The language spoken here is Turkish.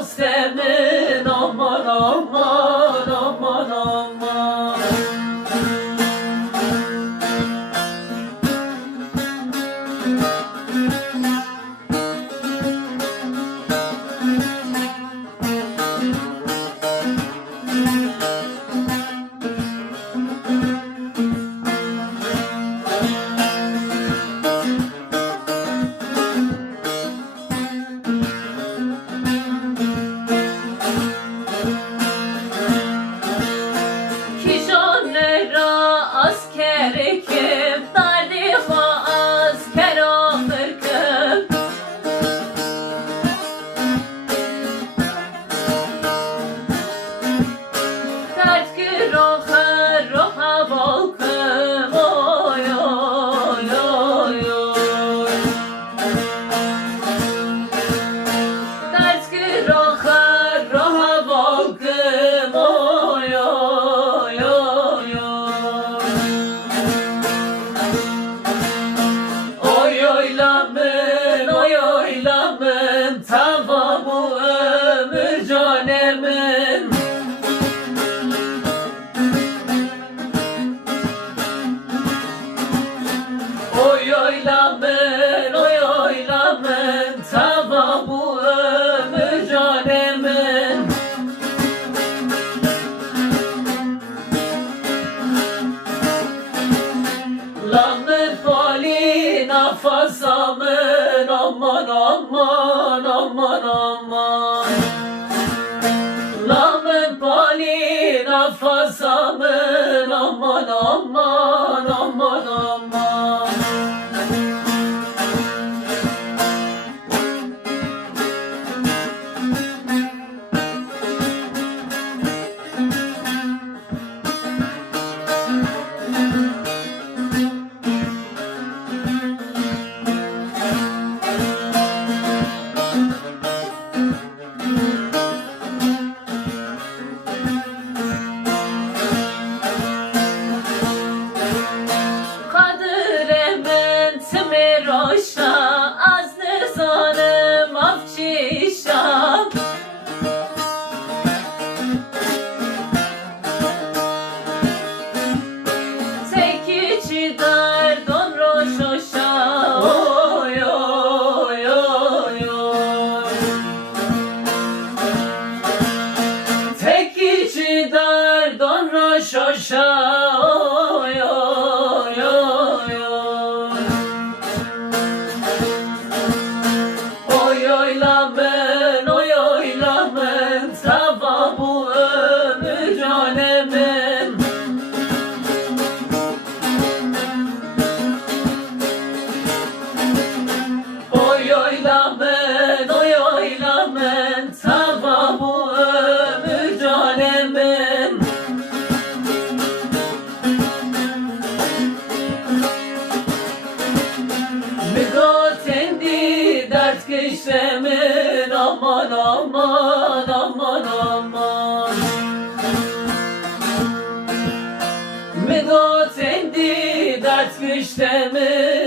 dostemin aman aman aman aman. Tamamı ömür canemin. Oy oylamın, oy oylamın, tamamı ömür canemin. Lanır fali nafasamın aman aman aman aman. Lanır fali nafasamın aman aman aman aman. Şoşa oy oy oy oy. Oy oylamın, oy oylamın, tamamı ömür canemin. Oy oylamın, oy oylamın, tamamı ömür canemin. Dert kışlemin aman aman aman aman. Migot endi dert kışlemin.